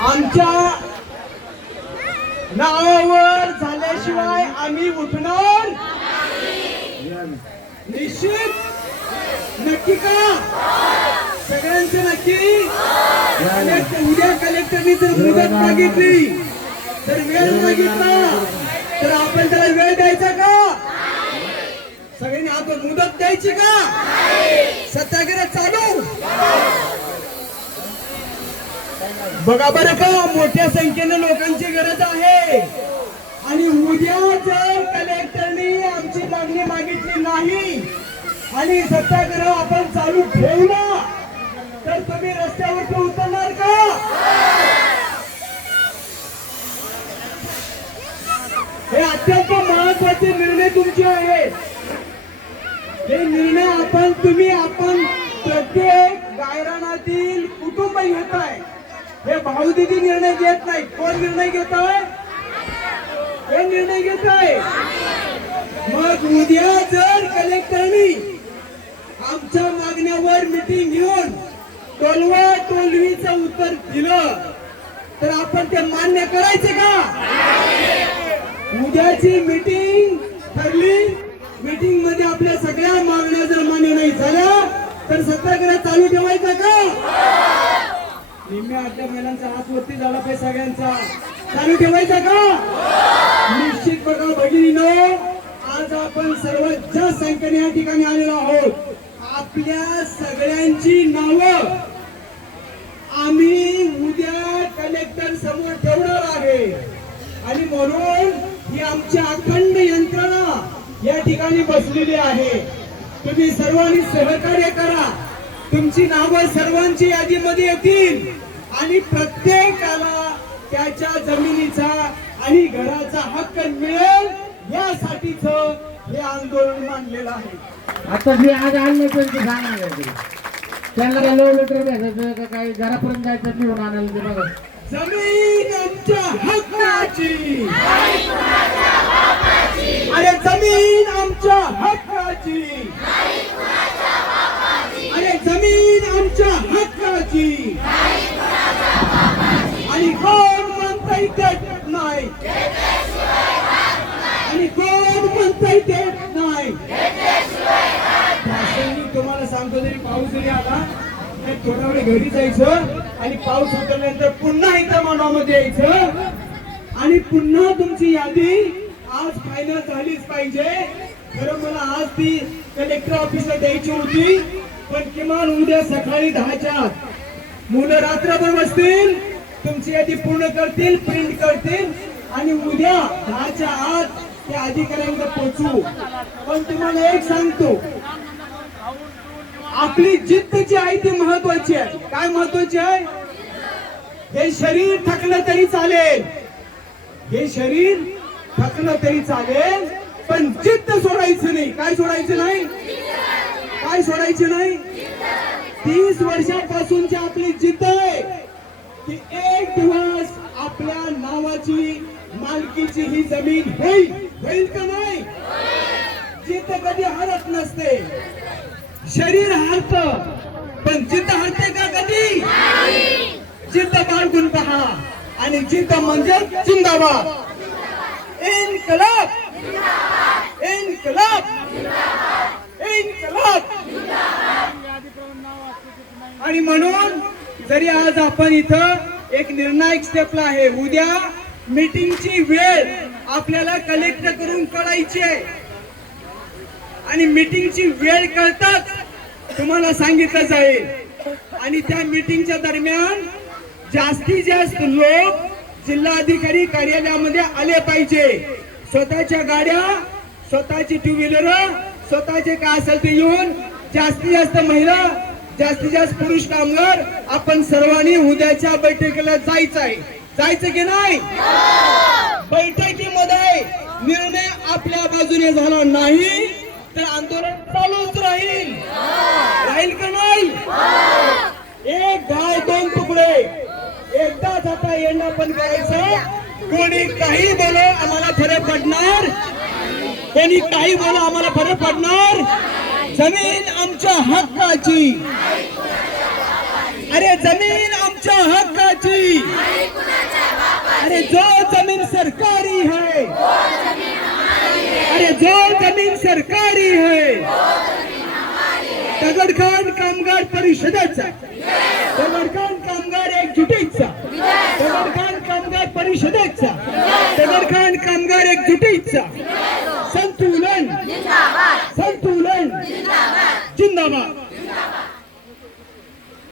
आमच्या नावावर झाल्याशिवाय आम्ही उठणार निश्चित. नक्की का? सगळ्यांचं नक्की? उद्या कलेक्टरनी जर मुदत मागितली, तर वेळ मागितला, तर आपण त्याला वेळ द्यायचा का? सगळ्यांनी आपण मुदत द्यायची का? सत्याग्रह चालू. बघा बरं का, मोठ्या संख्येने लोकांची गरज आहे. आणि उद्या जर कलेक्टरनी आमची मागणी मागितली नाही आणि सत्याग्रह आपण चालू ठेवला, तर तुम्ही रस्त्यावर उतरणार का? हे अत्यंत महत्वाचे निर्णय तुमचे आहेत. हे निर्णय आपण प्रत्येक गायरानातील कुटुंब घेत आहे. हे भाऊदीदी निर्णय घेत नाही. कोण निर्णय घेत आहे? हे निर्णय घेत आहे. मग उद्या जर कलेक्टरनी आमच्या मागण्यावर मिटिंग घेऊन टोलवा टोलवीचं उत्तर दिलं, तर आपण ते मान्य करायचे का? उद्याची मीटिंग ठरली. मीटिंग मध्ये आपल्या सगळ्या मागण्या जर मान्य नाही झाल्या, तर सत्याग्रह चालू ठेवायचा का? निम्म्या अर्ध्या महिलांचा हात वरती झाला पाहिजे. सगळ्यांचा चालू ठेवायचा का? निश्चित. बघा भगिनीनो, आज आपण सर्वात जास्त संख्येने या ठिकाणी आलेलो आहोत. आपल्या सगळ्यांची नावं आम्ही उद्या कलेक्टर समोर ठेवणार आहे. आणि म्हणून ही आमची अखंड यंत्रणा या ठिकाणी बसलेली आहे. तुम्ही सर्वांनी सहकार्य करा. तुमची नावं सर्वांची यादीमध्ये येतील आणि प्रत्येकाला त्याच्या जमिनीचा आणि घराचा हक्क मिळेल, यासाठीच हे आंदोलन मांडलेलं आहे. आता मी आज आणलं तर सांगणार त्यांना काय लो लेटर भेटायचं का काही घरापर्यंत जायचं लिहून आणायला ते बघा. जमीन आमच्या हक्काची, अरे जमीन आमच्या हक्काची, अरे जमीन आमच्या हक्काची. आणि कोण म्हणताय देत नाही, आणि कोण म्हणताय देत नाही. तुम्हाला सांगतो, जरी पाऊस जरी आला, थोडा वेळ घरी जायचं आणि पाऊस उतरल्यानंतर पुन्हा इथं मनामध्ये यायचं आणि पुन्हा तुमची यादी आज फायनल झालीच पाहिजे. खरं मला आज ती कलेक्टर ऑफिसला द्यायची होती, पण किमान उद्या सकाळी 10च्या आत मुलं रात्रभर बसतील, तुमची यादी पूर्ण करतील, प्रिंट करतील आणि उद्या 10च्या आत त्या अधिकाऱ्यांना पोहोचू. पण तुम्हाला एक सांगतो, आपली जिद्द जी आहे ती महत्वाची आहे. काय महत्वाची आहे? हे शरीर थकलं तरी चालेल, हे शरीर थकलं तरी चालेल, पण जिद्द सोडायचं नाही. काय सोडायचं नाही? काय सोडायचं नाही? 30 वर्षापासूनची आपली जिद्द आहे की एक दिवस आपल्या नावाची मालकीची ही जमीन होईल. होईल का नाही? जिद्द कधी हरत नसते. शरीर हरत, पण जिद्द हरते का कधी? जिद्द बाळगून पहा. आणि जिद्द म्हणजे जिंदाबाद. इन्कलाब, इन्कलाब, इन्कलाब. आणि म्हणून जरी आज आपण इथं एक निर्णायक स्टेपला आहे, उद्या मीटिंगची वेळ आपल्याला कलेक्टर करून कळायची आहे. आणि मीटिंगची वेळ कळताच तुम्हाला सांगितलं जाईल. आणि त्या मीटिंगच्या दरम्यान जास्तीत जास्त लोक जिल्हाधिकारी कार्यालयामध्ये आले पाहिजे. स्वतःच्या गाड्या, स्वतःची टू व्हीलर, स्वतःचे काय असेल ते येऊन जास्तीत जास्त महिला, जास्तीत जास्त पुरुष कामगार आपण सर्वांनी उद्याच्या बैठकीला जायचं आहे. जायचं की नाही? बैठकीमध्ये निर्णय आपल्या बाजूने झाला नाही तर आंदोलन चालूच राहील. राहील का नाही? एक गाय दोन तुकडे, एकदाच आता येणं पण करायचं. कोणी काही बोलो आम्हाला फरक पडणार, कोणी काही बोलो आम्हाला फरक पडणार. जमीन आमच्या हक्काची, अरे जमीन आमच्या जो जमीन सरकारी है दगडखान कामगार परिषदेचा दगडखान कामगार एकजुटीचा दगडखान कामगार परिषदेचा दगडखान कामगार एकजुटीचा संतुलन जिंदाबाद